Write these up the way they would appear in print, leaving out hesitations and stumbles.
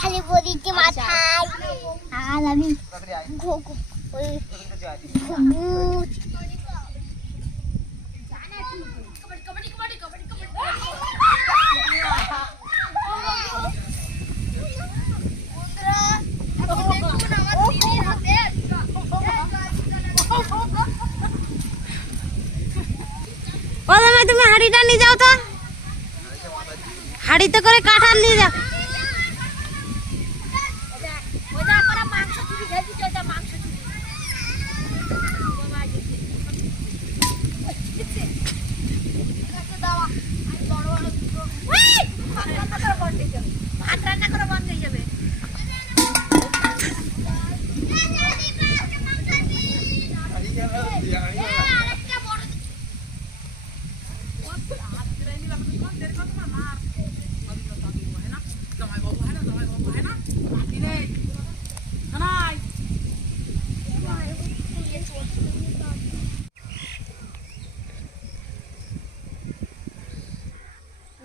খালি বদিকে মাথায় আর আমি ঘুঘু তুমি হাড়িটা নিয়ে যাও তো, হাড়িতে করে কাঁঠাল নিয়ে যাও।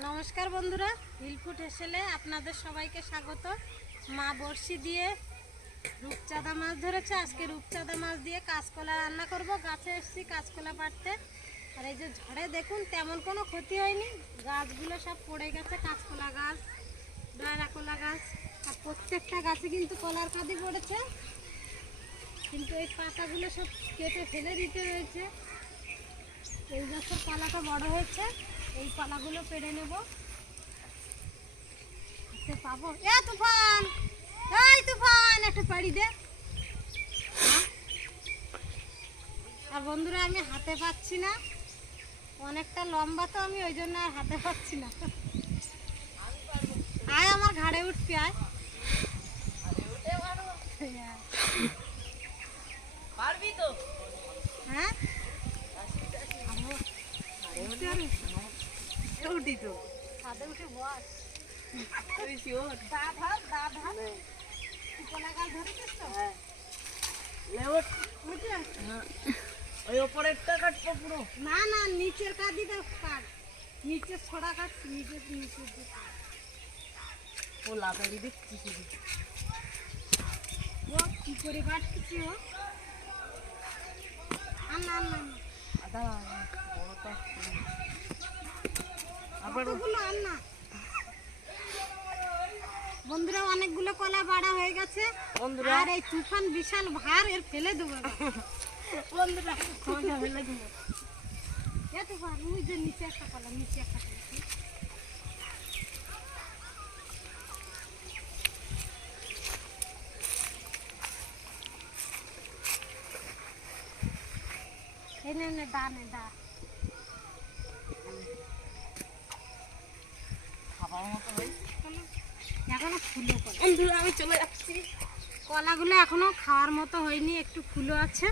নমস্কার বন্ধুরা, হিলফুড হেসেলে আপনাদের সবাইকে স্বাগত। মা বড়শি দিয়ে রূপচাঁদা মাছ ধরেছে। আজকে রূপচাঁদা মাছ দিয়ে কাঁচকলা রান্না করব। গাছে এসেছি কাঁচকলা পাড়তে। আর এই যে ঝড়ে দেখুন তেমন কোনো ক্ষতি হয়নি, গাছগুলো সব পড়ে গেছে। কাঁচকলা গাছ, ডায়রা কলা গাছ, আর প্রত্যেকটা গাছে কিন্তু কলার কাঁদি পড়েছে, কিন্তু এই পাতাগুলো সব কেটে ফেলে দিতে হয়েছে। এই গাছের কলাটা বড় হয়েছে, এই পালাগুলো পেড়ে নেব। পাবো তুফান, এই তুফান একটা পাড়ি দে। আর বন্ধুরা আমি হাতে পাচ্ছি না, অনেকটা লম্বা তো, আমি ওই জন্য আর হাতে পাচ্ছি না। আয় আমার ঘাড়ে উঠবি, আয়। পারবি তো? হ্যাঁ উঠি তো, ছাদে উঠে বস। না না, নিচের কাঁদিটা কাট, নিচের ছড়া কাটছি, নিচের ও লাগাই দেখছি ও কি করে কাটছি। ও আন্না আন্না বন্ধুরা, অনেকগুলো কলা বাড়া হয়ে গেছে বন্ধুরা। আর এই তুফান বিশাল ভার, এর ফেলে দেবো বন্ধুরা, ফেলে দেবো। এ তুফান, ওই যে নিচে একটা কলা, নিচে একটা কলা। এই নে দা, নে দা। এখনো ফুলো কলা, আমি চলে যাচ্ছি। কলাগুলো এখনো খাওয়ার মতো হয়নি, একটু ফুলো আছে।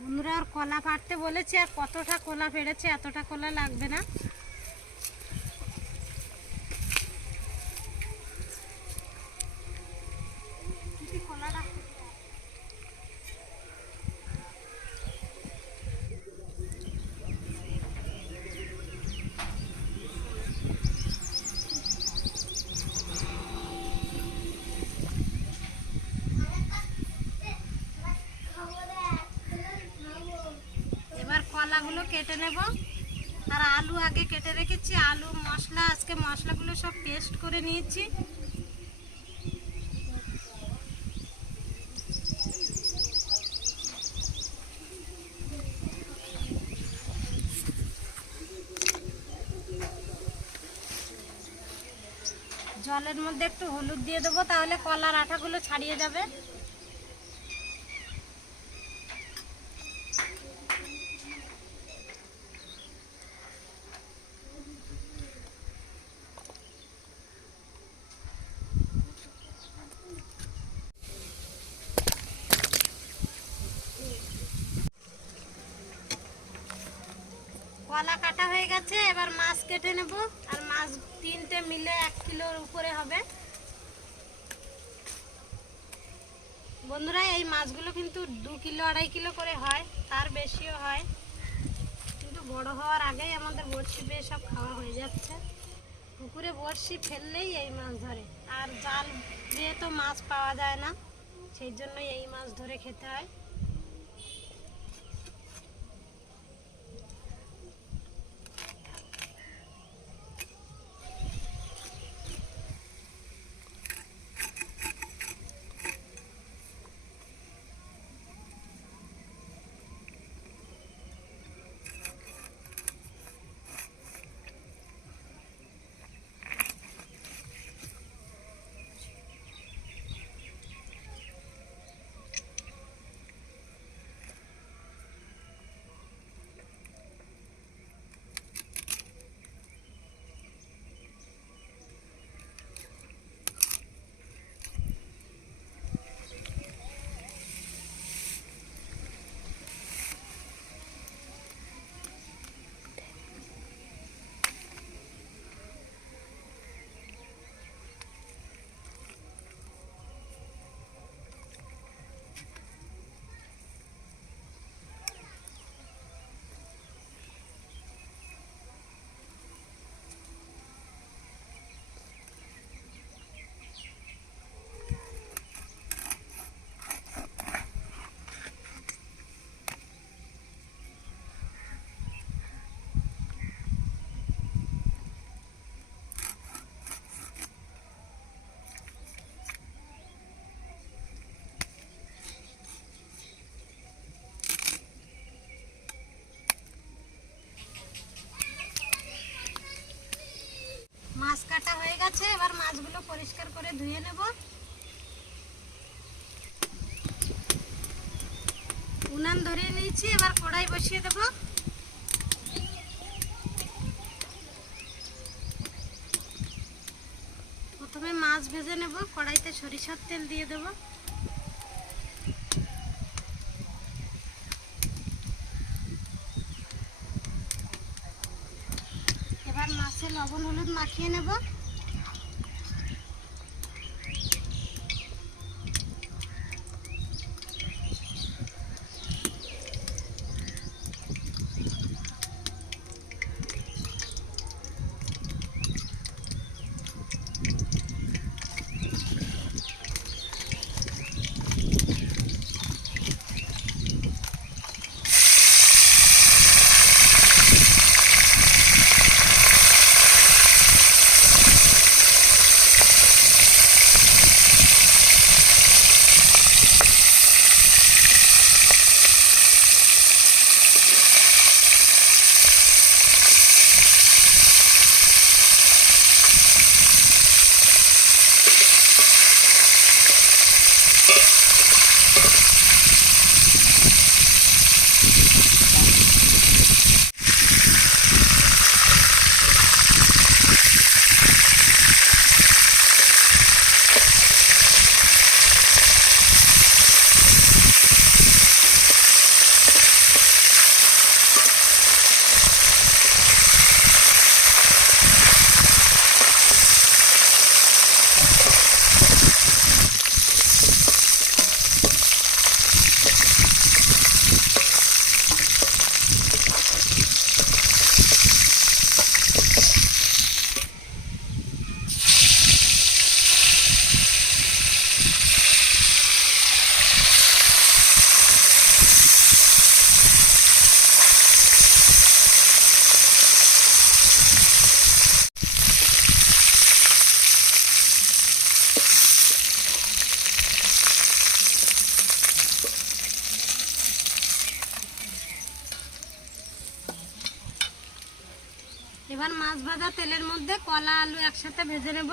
বন্ধুরা আর কলা পাড়তে বলেছে, আর কতটা কলা পেড়েছে, এতটা কলা লাগবে না। কলাগুলো কেটে নেব। আর আলু আগে কেটে রেখেছি, আলু মশলা, আজকে মশলাগুলো সব পেস্ট করে নিয়েছি। জলের মধ্যে একটু হলুদ দিয়ে দেবো, তাহলে কলার আঠাগুলো ছাড়িয়ে যাবে। কলা কাটা হয়ে গেছে, এবার মাছ কেটে নেব। আর মাছ 3টে মিলে 1 কিলোর উপরে হবে। বন্ধুরা, এই মাছগুলো কিন্তু 2 কিলো 2.5 কিলো করে হয়, তার বেশিও হয়, কিন্তু বড় হওয়ার আগেই আমাদের বড়শি পেয়ে সব খাওয়া হয়ে যাচ্ছে। পুকুরে বড়শি ফেললেই এই মাছ ধরে, আর জাল দিয়ে তো মাছ পাওয়া যায় না, সেই জন্যই এই মাছ ধরে খেতে হয়। মাছ কাটা হয়ে গেছে, এবার মাছগুলো পরিষ্কার করে ধুয়ে নেব। উনান ধরিয়ে নিয়েছি, এবার কড়াই বসিয়ে দেব। প্রথমে মাছ ভেজে নেব, কড়াইতে সরিষার তেল দিয়ে দেব। এবার মাছে লবণ হলুদ মাখিয়ে নেব। এবার মাছ ভাজা তেলের মধ্যে কলা আলু একসাথে ভেজে নেব।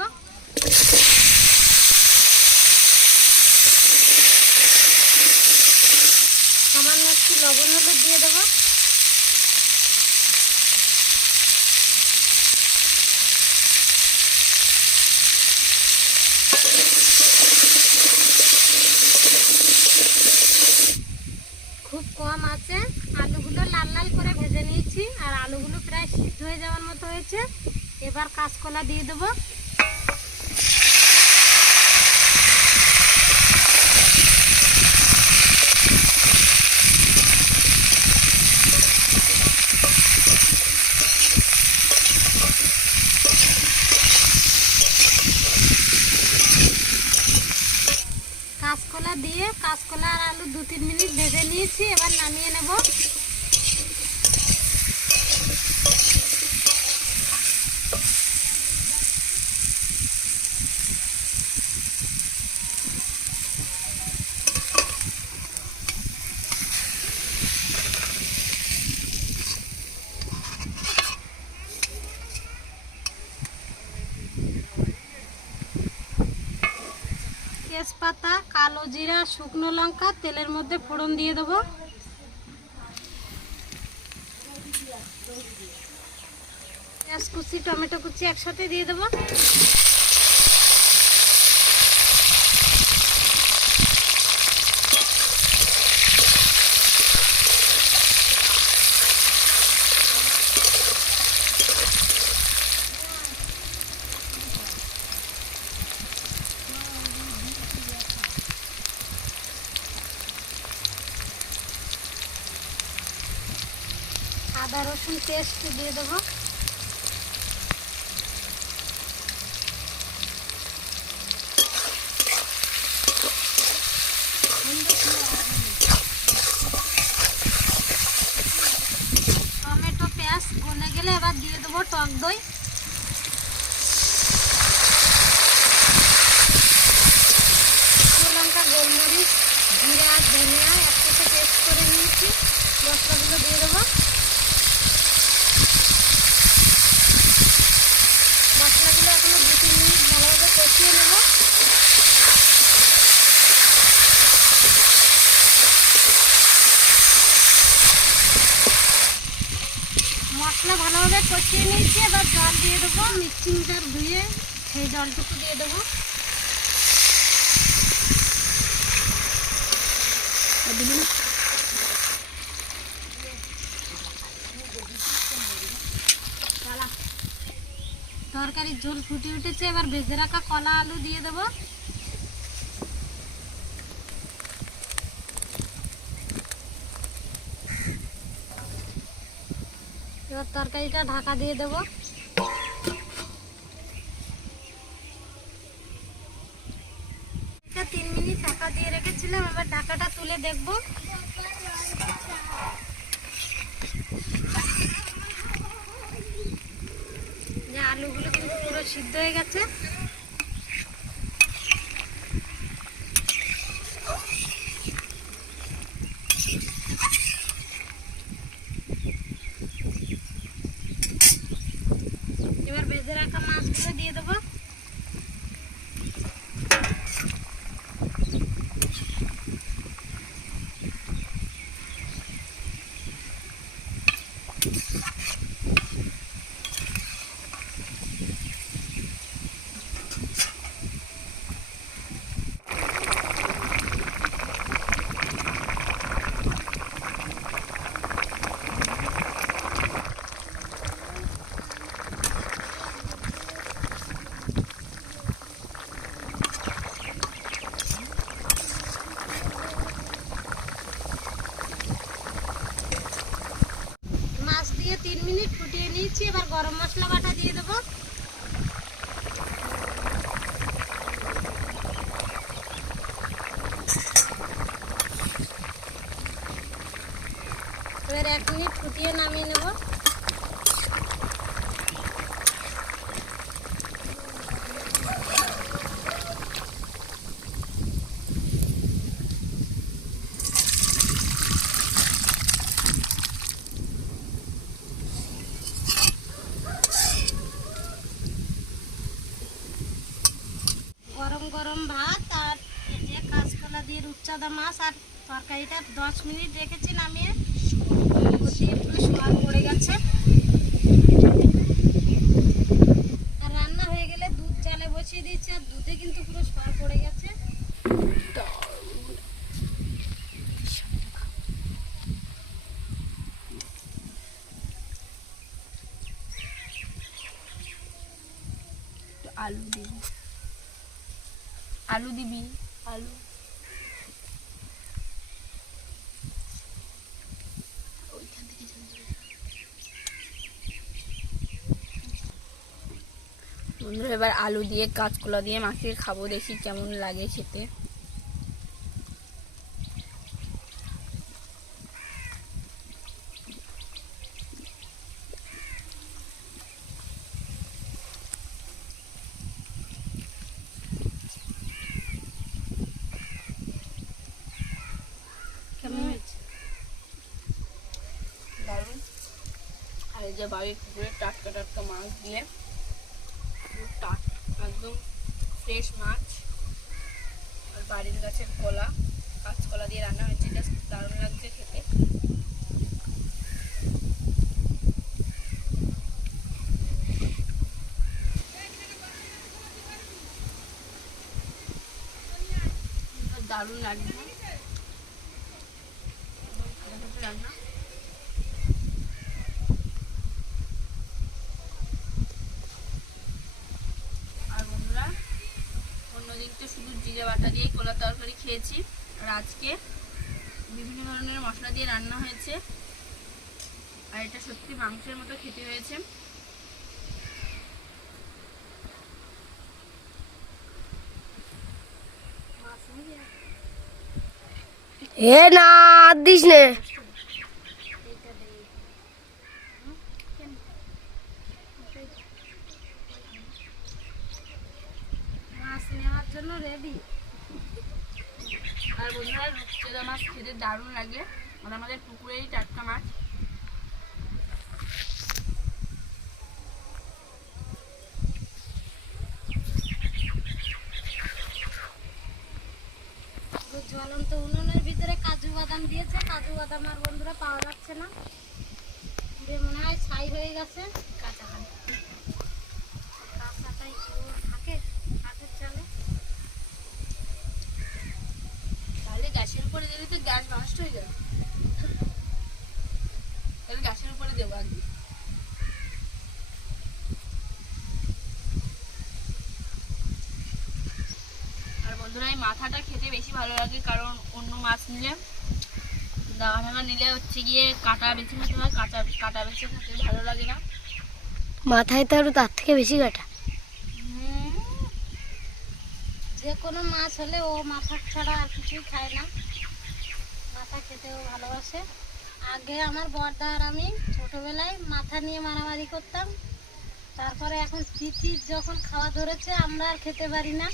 গেছে। এবার কাঁচকলা দিয়ে দেবো। কাঁচকলা দিয়ে কাঁচকলা আর আলু 2-3 মিনিট ভেজে নিয়েছি। এবার নামিয়ে নেব। তেজপাতা, কালো জিরা, শুকনো লঙ্কা তেলের মধ্যে ফোড়ন দিয়ে দেবো। পেঁয়াজ কুচি, টমেটো কুচি একসাথে দিয়ে দেবো। আদা রসুন পেস্ট দিয়ে দেবো। টমেটো পেঁয়াজ গলে গেলে এবার দিয়ে দেবো টক দই। লঙ্কা, গোলমরিচ, জিরা, ধনিয়া একসাথে পেস্ট করে নিয়েছি। মশলাগুলো দিয়ে দেবো। মশলাগুলো এখনো 2-3 মিনিট ভালোভাবে কষিয়ে নেব। মশলা ভালোভাবে কষিয়ে নিয়েছি। এবার জল দিয়ে দেবো। মিক্সিংটার ধুয়ে সেই জলটুকু দিয়ে দেবো। তরকারির ঝোল ফুটে উঠেছে। এবার ভেজে রাখা কলা আলু দিয়ে দেবো। এবার তরকারিটা ঢাকা দিয়ে দেবো। 3 মিনিট ঢাকা দিয়ে রেখেছিলাম। এবার ঢাকাটা তুলে দেখবো। যে আলুগুলো কিন্তু পুরো সিদ্ধ হয়ে গেছে। এবার ভেজে রাখা মাছগুলো দিয়ে দেবো। মাছ দিয়ে 3 মিনিট ফুটিয়ে নিয়েছি। এবার গরম মশলা বাটা দিয়ে দেবো। এবার 1 মিনিট ফুটিয়ে নামিয়ে নেব। গরম গরম ভাত আর এই যে কাঁচকলা দিয়ে রূপচাঁদা মাছ আর তরকারিটা 10 মিনিট রেখেছি নামিয়ে। পুরো সোয়াদ পড়ে গেছে। আর রান্না হয়ে গেলে দুধ জালে বসিয়ে দিচ্ছি। আর দুধে কিন্তু পুরো সোয়াদ পড়ে গেছে। আলু বন্ধুরা এবার আলু দিয়ে কাঁচকলা দিয়ে মাখিয়ে খাবো, দেখি কেমন লাগে খেতে। কেমন হয়েছে? দারুণ। আর এই যে বাড়ির পুকুরে টাটকা টাটকা মাছ দিয়ে একদম ফ্রেশ মাছ আর বাড়ির গাছের কলা, কাঁচকলা দিয়ে রান্না হয়েছে, জাস্ট দারুণ লাগছে খেতে। দারুণ লাগছে রান্না। আর বন্ধুরা অন্যদিন তো শুধু জিরে বাটা দিয়ে কলার তরকারি খেয়েছি, আর আজকে বিভিন্ন ধরনের মশলা দিয়ে রান্না হয়েছে, আর এটা সত্যি মাংসের মতো খেতে হয়েছে। এ না দিস নে। মাছ নেওয়ার জন্য রেডি। আর বন্ধুরা রূপচাঁদা মাছ খেতে দারুণ লাগে, আর আমাদের পুকুরেরই টাটকা মাছ। জ্বলন্ত উনুনের ভিতরে কাজু বাদাম দিয়েছে, কাজু বাদাম আর বন্ধুরা পাওয়া যাচ্ছে না, মনে হয় ছাই হয়ে গেছে। কাঁচাটাই থাকে কাঠের চালে। তাহলে গ্যাসের উপরে দিলে তো গ্যাস নষ্ট হয়ে যাবে, তাহলে গ্যাসের উপরে দেবো আগে। আর বন্ধুরা এই মাথাটা খেতে বেশি ভালো লাগে, কারণ অন্য মাছ নিলে দাওয়া ঢাকা নিলে হচ্ছে গিয়ে কাঁটা বেছে খেতে হয়, কাঁটা বেছে খেতে ভালো লাগে না। মাথায় তো আরো তার থেকে বেশি কাটা। যে কোনো মাছ হলে ও মাথা ছাড়া আর কিছুই খায় না, মাথা খেতেও ভালোবাসে। আগে আমার বড়দা আর আমি ছোটবেলায় মাথা নিয়ে মারামারি করতাম, তারপরে এখন তিথির যখন খাওয়া ধরেছে আমরা আর খেতে পারি না।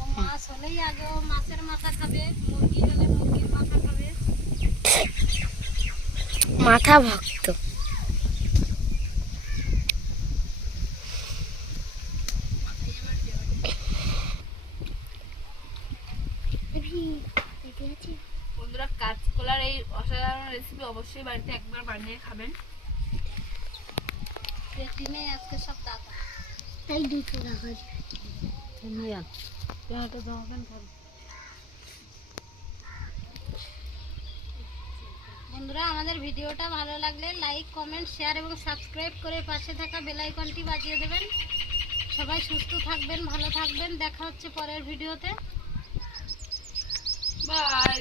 ও মাছ হলেই আগে ও মাছের মাথা খাবে, মুরগি হলে মুরগির মাথা খাবে। মাথা ভক্ত। বন্ধুরা কাঁচকলার এই অসাধারণ রেসিপি অবশ্যই বাড়িতে একবার বানিয়ে খাবেন। পেটিনে আজকে সব টাকা তাই 200 টাকা। বন্ধুরা আমাদের ভিডিওটা ভালো লাগলে লাইক, কমেন্ট, শেয়ার এবং সাবস্ক্রাইব করে পাশে থাকা বেল আইকনটি বাজিয়ে দেবেন। সবাই সুস্থ থাকবেন, ভালো থাকবেন। দেখা হচ্ছে পরের ভিডিওতে। বাই।